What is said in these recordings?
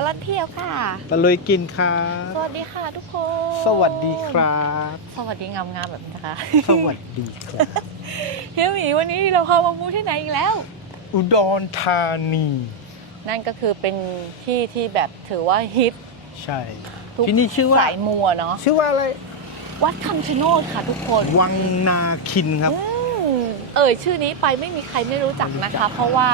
ตลอดเที่ยวค่ะ ตะลุยกินครับสวัสดีค่ะทุกคนสวัสดีครับ สวัสดีงามๆแบบนี้นะคะสวัสดีครับ เฮียหมีวันนี้เราพามามูที่ไหนอีกแล้ว อุดรธานี นั่นก็คือเป็นที่ที่แบบถือว่าฮิตใช่ ทุกที่นี่ชื่อว่า สายมัวเนาะชื่อว่าอะไร วัดคำชะโนดค่ะทุกคนวังนาคินครับ อืมเอ่ยชื่อนี้ไปไม่มีใครไม่รู้จักนะคะไม่รู้จักเพราะว่า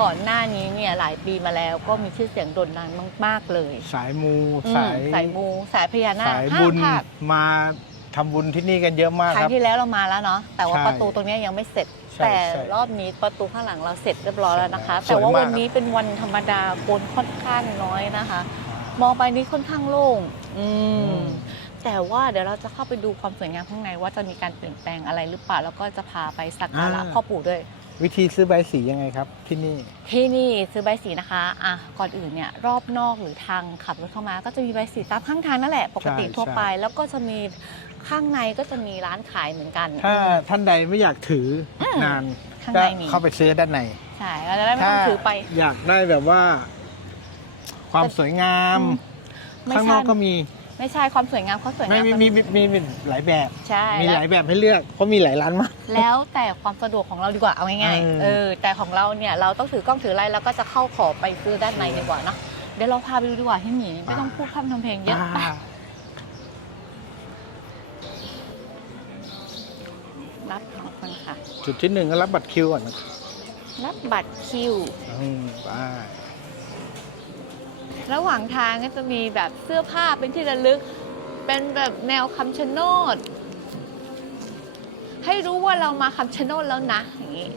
ก่อนหน้านี้เนี่ยหลายปีมาแล้วก็มีชื่อเสียงโด่งดังมาก ๆ เลยสายมูอืมสายสายมูสายพญานาคสายห้าบุมญพลาดมาทำบุญที่นี่กันเยอะมากครั้คงรับที่แล้วเรามาแล้วเนาะแต่ว่าใช่ประตูตรงเนี้ยยังไม่เสร็จ ใช่แต่ใช่รอบนี้ประตูข้างหลังเราเสร็จเรียบร้อยแล้วนะคะสวยแต่ว่ามาวักนนี้เป็นวันธรรมดาคนค่อนข้างน้อยนะคะ มองไปนี้ค่อนข้างโล่งอืมแต่ว่าเดี๋ยวเราจะเข้าไปดูความสวยงามข้างในว่าจะมีการเปลี่ยนแปลงอะไรหรือเปล่าแล้วก็จะพาไปสักการะพ่อปู่ด้วย วิธีซื้อใบสียังไงครับ ที่นี่ ที่นี่ซื้อใบสีนะคะอะก่อนอื่นเนี่ยรอบนอกหรือทางขับรถเข้ามาก็จะมีใบสีตามข้างทางนั่นแหละ ปกติใช่ทั่วไป ใช่ แล้วก็จะมีข้างในก็จะมีร้านขายเหมือนกัน ถ้าท่านใดไม่อยากถืออมนานข้างก็ในมี เข้าไปซื้อด้านในใช่เราจะได้ไม่ต้องถือไป อยากได้แบบว่า ความสวยงามไม่ข้างนใช่อกก็มี ไม่ใช่ความสวยงามเขาสวยไม่งามมีมีมีมีมีหลายแบบ ใช่มีแล้หวลายแบบให้เลือกเพราะมีหลายร้านมาก แล้วแต่ความสะดวกของเราดีกว่าเอาง่ายเออๆเออแต่ของเราเนี่ยเราต้องถือกล้องถืออะไรแล้วก็จะเข้าขอไปซื้อด้านในดีกว่าเนอะเดี๋ยวเราพาไปดูดีกว่าที่หมีไม่ต้องพูดพร่ำทำเพลงเยอะไปอ่ารับของคนค่ะ จุดที่หนึ่งก็รับบัตรคิวก่อนนะครับรับบัตรคิวอืมไป้า ระหว่างทางก็จะมีแบบเสื้อผ้าเป็นที่ระลึก เป็นแบบแนวคำชะโนด ให้รู้ว่าเรามาคำชะโนดแล้วนะอย่างนี้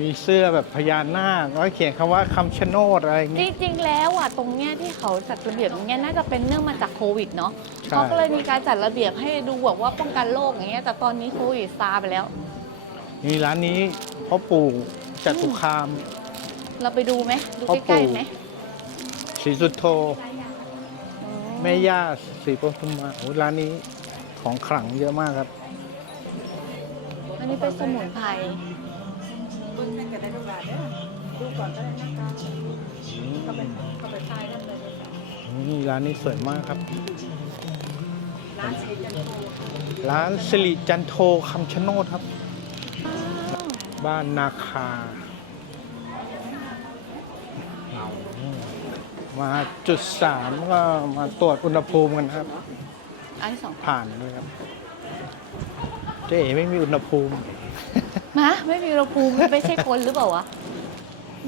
มีเสื้อแบบพญานาคแล้วก็เขียนคำว่าคำชะโนดอะไรอย่างจงี้ ริงๆ แล้วอะตรงเนี้ยที่เขาจัดระเบียบอย่างเงี้ยน่าจะเป็นเนื่องมาจากโควิดเนาะใช่ เขาก็เลยมีการจัดระเบียบให้ดูแบบว่าป้องกันโรคอย่างเงี้ยแต่ตอนนี้โควิดซาไปแล้ว มีร้านนี้พ่อปู่จตุคาม เราไปดูไหมดูพ่อใกปู่ล้ๆไหม ศรีสุโธอืแม่ย่าศรีปทุมมาโอ้ร้านนี้ของขลังเยอะมากครับ อันนี้เป็นสมุนไพรนี่ร้านนี้สวยมากครับ ร้านสิริจันโทคำชะโนดครับ บ้านนาคา มาจุดสามก็มาตรวจอุณหภูมิกันครับ อันที่สองผ่านเลยครับเจ๊เอ๋ไม่มีอุณหภูมิมาไม่มีระภูมิไม่ใช่คนหรือเปล่าวะ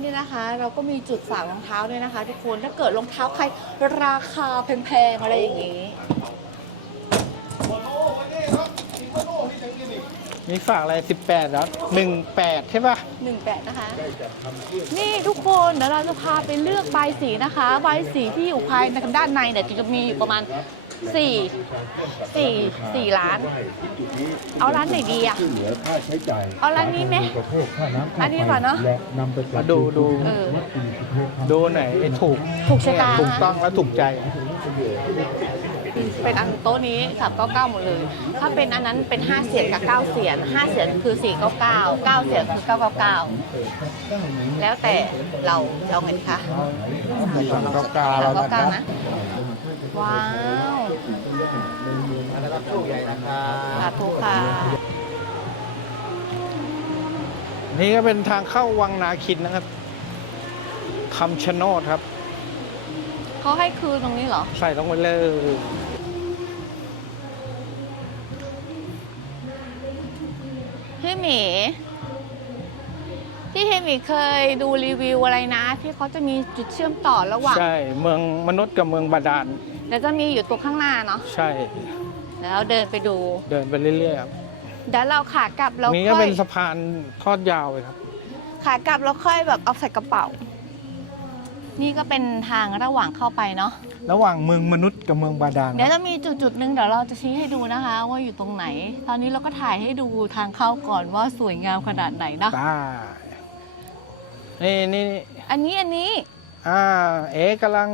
นี่นะคะ เราก็มีจุดฝากรองเท้าด้วยนะคะ ทุกคนถ้าเกิดรองเท้าใครราคาแพงๆอะไรอย่างนี้ มีฝากอะไร 18แล้ว18 ใช่ป่ะหนึ่งแปดนะคะ นี่ทุกคนเดี๋ยวเราจะพาไปเลือกใบสีนะคะ ใบสีที่อยู่ภายในด้านในเนี่ยจะมีอยู่ประมาณสี่สี่สี่ล้าน เอาร้านไหนดีอะช่วยเหลือค่าใช้จ่ายเอาร้านนี้ไหม ประเภทค่าน้ำค่าอันนี้ไฟก่อนเนอะ และนำไปจัมาดูดู เออวัดปีสุเทพครับดูไหนถูกถูกชะตา ถูกต้องและถูกใจ เป็นอันโต๊ะนี้สามเก้าเก้าหมดเลย ถ้าเป็นอันนั้นเป็นห้าเสียนกับเก้าเสียนห้าเสียนคือสี่เก้าเก้าเก้าเสียนคือเก้าเก้าเก้าแล้วแต่เราจะเอาเงินค่ะสามเก้าเก้าสามเก้าเก้านะว้าวสาธุค่ะนี่ก็เป็นทางเข้าวังนาคินนะครับคำชะโนดครับเขาให้คืนตรงนี้เหรอ ใส่ลงไปเลย พี่หมีพี่เฮมิเคยดูรีวิวอะไรนะ ที่เขาจะมีจุดเชื่อมต่อระหว่างใช่เมืองมนุษย์กับเมืองบาดาลเดี๋ยวจะมีอยู่ตัวข้างหน้าเนาะใช่แล้วเดินไปดูเดินไปเรื่อยๆครับเดี๋ยวเราขากลับเรานี่ก็ค่อเป็ยนสะพานทอดยาวเลยครับ ขากลับเราค่อยแบบเอาใส่กระเป๋า นี่ก็เป็นทางระหว่างเข้าไปเนาะ ระหว่างเมืองมนุษย์กับเมืองบาดาลเดี๋ยวจะมีจุดจุดๆหนึ่งเดี๋ยวเราจะชี้ให้ดูนะคะ ว่าอยู่ตรงไหน ตอนนี้เราก็ถ่ายให้ดูทางเข้าก่อนว่าสวยงามขนาดไหนเนาะได้นี่นี่อันนี้อันนี้อ่า เอ๋กำลัง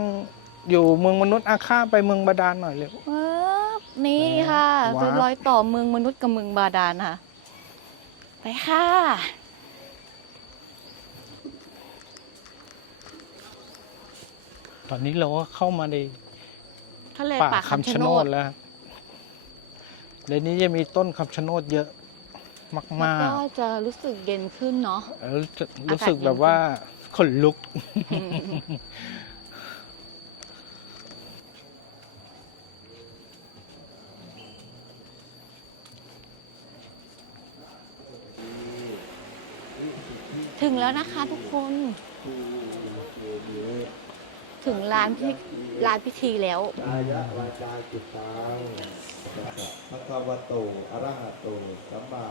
อยู่เมืองมนุษย์อาข้ามไปเมืองบาดาลหน่อยเร็ว ปึ๊บนี่ค่ะว้าว เป็นรอยต่อเมืองมนุษย์กับเมืองบาดาลค่ะ ไปค่ะ ตอนนี้เราก็เข้ามาในทะเลป่าป่าคำคำชะชะโนโนดดแล้วครับในนี้จะมีต้นคำชะโนดเยอะแล้วมากก็จะรู้สึกเย็นขึ้นเนาะ ๆแล้วจะรู้สึกแบบว่าขนลุก ถึงแล้วนะคะทุกคน ถึงร้านพิร้านพิธีแล้วอายะวาจาจิตตังพระควโตอะระหะโต สัมมา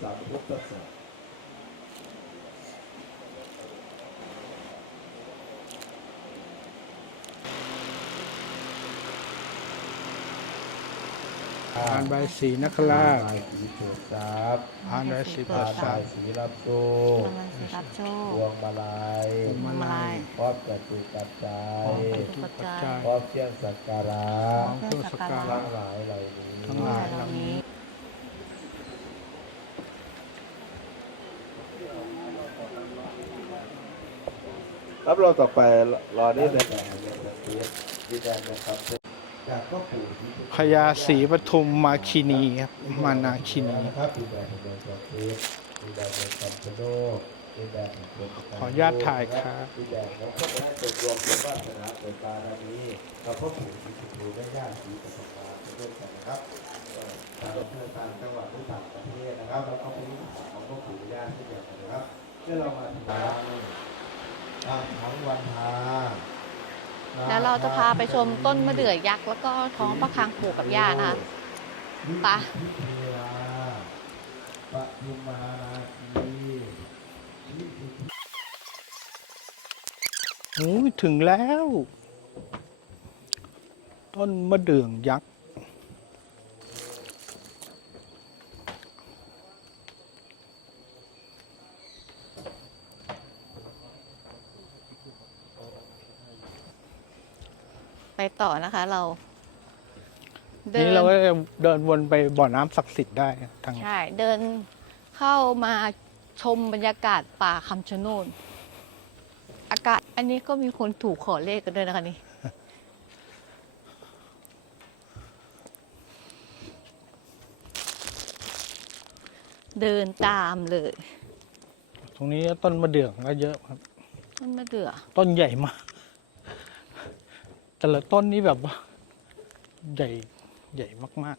สัมพุทธัสสะ อ่านใบายสีนักราชบายสีโปรดทรัพย์อ่านใบายสีเปิเปิดดทรัทรัพพย์ย์สีรับโชคกำลังจะรับโชพควงมาลัยมาลายพร้อมกระตุกกระจายพร้อมกระตุกกระจายพร้อมเชี่ยงสักการะพร้อมเครื่องสักการะทั้งหลายเหล่านี้ทั้งหลายเหล่านี้รับรองต่อไปรอนี่เลยดินแดนนะครับจากก็ปู่ที่ พญาศรีปทุมมาคินีครับมานาคินีนะครับดินแดนแห่งเมืองประเทศดินแดนแห่งคำชะโนดดินแดนแห่งเมืองประการขออนุญาตถ่ายครับดินแดนของพระราชรวมเป็นวาสนาเปิดตารานีเราพ่อปู่ที่สุภูได้ญาติสีประสบมาร่วมกันนะครับเอ่อทางเพื่อนต่างจังหวัดหรือต่างประเทศนะครับแล้วก็เป็นลูกหลานของพ่อปู่ญาติที่เดียวกันนะครับเมื่อเรามาทางทางทั้งวันทา แล้วเราจะพาไปชมต้นมะเดื่อยักษ์แล้วก็ท้องพระคลังปู่กับย่านะคะไปะปะยุมานาคีโอ้ยถึงแล้ว ต้นมะเดื่องยักษ์ ไปต่อนะคะเรา เดินี่นเราก็จะเดินวนไปบ่อน้ำศักดิ์สิทธิ์ได้ทางใช่เดินเข้ามาชมบรรยากาศป่าคำชะโนดอากาศอันนี้ก็มีคนถูกขอเลขกันด้วยนะคะนี่ เดินตามเลยตรงนี้ต้นมะเดื่องก็เยอะครับต้นมะเดื่อต้นใหญ่มาก แต่ละต้นนี้แบบว่าใหญ่ใหญ่มาก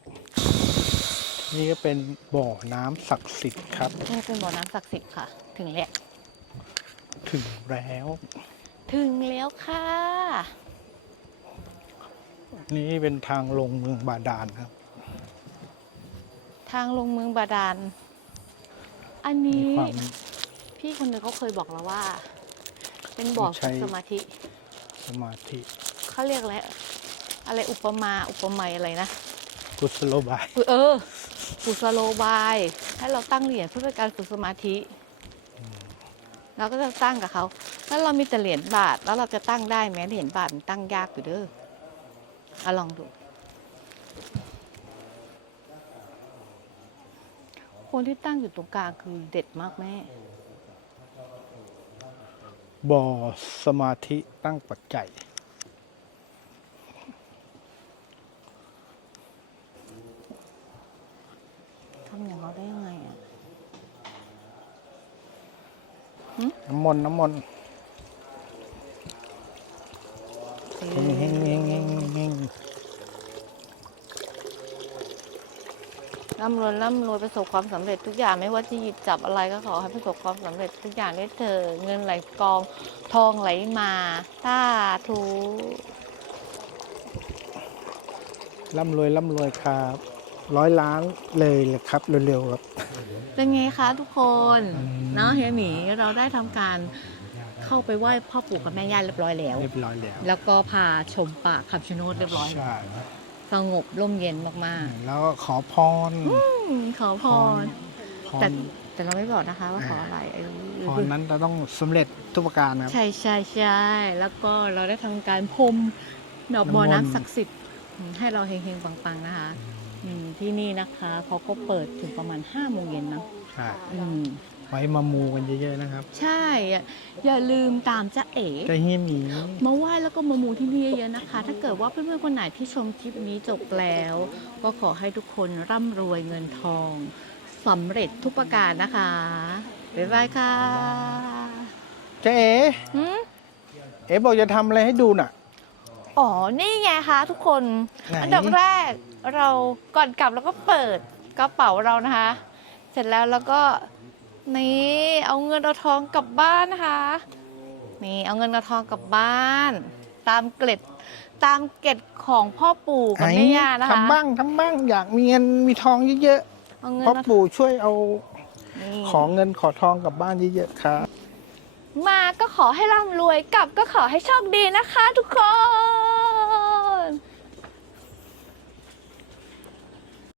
ๆ นี่ก็เป็นบ่อน้ำศักดิ์สิทธิ์ครับ นี่เป็นบ่อน้ำศักดิ์สิทธิ์ค่ะ ถึงแล้วถึงแล้ว ถึงแล้วค่ะ นี่เป็นทางลงเมืองบาดาลครับ ทางลงเมืองบาดาล อันมีนี้ความ พี่คนหนึงเขาเคยบอกเราว่า เป็นบ่อใช้ ฝึกสมาธิ สมาธิ เขาเรียกอะไรอะไรอุปมาอุปไมยอะไรนะกุศโลบายเออกุศโลบาย ให้เราตั้งเหรียญเพื่อเป็นการฝึกสมาธิเราก็จะตั้งกับเขาแล้วเรามีแต่เหรียญบาท แล้วเราจะตั้งได้ไหมเหรียญบาทมันตั้งยากอยู่เด้อเอาลองดู คนที่ตั้งอยู่ตรงกลางคือเด็ดมากแม่บ่อสมาธิตั้งปัจจัย ทำอย่างเขาได้ยังไงอะ น้ำมนต์น้ำมนต์เฮงเฮงเฮงเฮงเฮงร่ำรวยร่ำรวยประสบความสำเร็จทุกอย่างไม่ว่าจะหยิบจับอะไรก็ขอให้ประสบความสำเร็จทุกอย่างด้วยเธอญเงินไหลกองทองไหลมาสาธุร่ำรวยร่ำรวยครับ ร้อยล้านเลยเลยครับเร็วๆครับ เป็นไงคะทุกคนเนาะเฮียหมีเราได้ทำการเข้าไปไหว้พ่อปู่กับแม่ย่าเรียบร้อยแล้ว เรียบร้อยแล้วแล้วก็พาชมป่าคำชะโนดเรียบร้อย ใช่สงบร่มเย็นมากแล้วก็ขอพรๆอืมขอพรพแต่รแต่เราไม่บอกนะคะว่าขออะไรเออพรนั้นจะต้องสำเร็จทุกประการนะครับ ใช่ใช่ใช่แล้วก็เราได้ทำการพรมดอกบัวน้ำมนต์น้ำศักดิ์สิทธิ์อืมให้เราเฮงๆปังๆนะคะอืม ที่นี่นะคะเขาก็เปิดถึงประมาณ5้าโมงเย็นเนาะใช่อืมไว้มามูกันเยอะๆนะครับใช่อย่าอย่าลืมตามจ้าเอ๋จะเฮียหมี มาไหว้แล้วก็มามูที่นี่เยอะๆนะคะ ถ้าเกิดว่าเพื่อนๆคนไหนที่ชมคลิปนี้จบแล้ว ก็ขอให้ทุกคนร่ำรวยเงินทองสำเร็จทุกประการนะคะ บ๊ายบายค่ะเจ๊เอ๋หืม เอ๋บอกจะทำอะไรให้ดูน่ะ อ๋อ นี่ไงคะทุกคน ไหน อันดับแรกเราก่อนกลับเราก็เปิดกระเป๋าเรานะคะ เสร็จแล้วเราก็นี่เอาเงินเอาทองกลับบ้านนะคะ นี่เอาเงินเอาทองกลับบ้าน ตามเกล็ดตามเกล็ดของพ่อปู่กับแม่ย่านะคะ ทำบ้างทำบ้างอยากมีเงินมีทองเยอะเอาๆเงินเพราะเอาปู่ช่วยเอานี่ขอเงินขอทองกลับบ้านเยอะๆครับ มาก็ขอให้ร่ำรวยกลับก็ขอให้โชคดีนะคะ ทุกคน